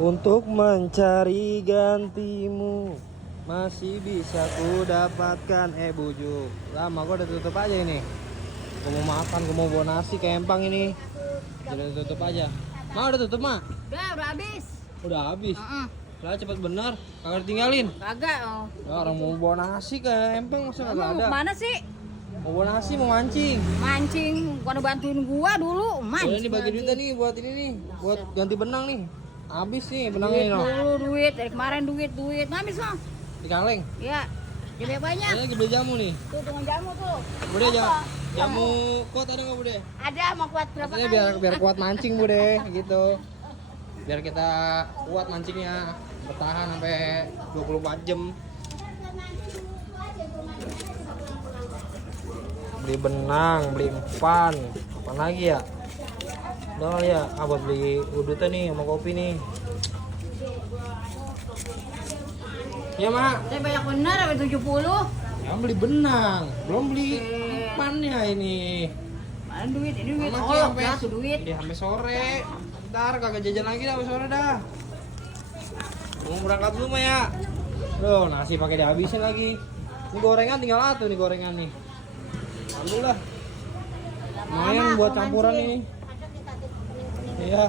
Untuk mencari gantimu masih bisa ku dapatkan. Bujuk. Lama gua udah tutup aja ini. Gua mau makan, gua mau bawa nasi ke empang ini. Jadi tutup aja. Ma udah tutup, Ma? Udah habis. Udah habis. Lah cepet bener, kagak tinggalin. Kagak, oh. Ya, orang mau bawa nasi ke empang masa kagak Mau ada. kemana sih? Mau bawa nasi, mau mancing. Mancing, bukan bantuin gua dulu. Udah Mancing. nih bagi duitnya nih buat ini nih, buat ganti benang nih. Habis nih benangnya Duit nih, no. dulu, duit. Dari kemarin duit. Habis, Bang. Di kaleng. Ya. Gede banyak. Ini lagi beli jamu nih. Tuh, dengan jamu tuh. Bude Apa? jamu kuat ada nggak Bude? Ada, mau kuat berapa Katanya kali? biar kuat mancing Bude, gitu. Biar kita kuat mancingnya, bertahan sampai 24 jam. Beli benang, beli umpan, apa lagi ya? Udah kali ya, buat beli udutnya nih sama kopi nih. Ya Mak. Saya banyak bener, sampai 70. Ya beli benang, belum beli umpannya ini. Mana duit? Ini duit. Mama Oh, sampai ya, tuh duit. Dia sampai sore. Ntar kagak jajan lagi dah sampai sore dah. Mau berangkat dulu mah ya. Loh, nasi pakai dihabisin lagi. Ini gorengan tinggal satu nih gorengan nih. Alhamdulillah. Lumayan buat campuran ini. Iya.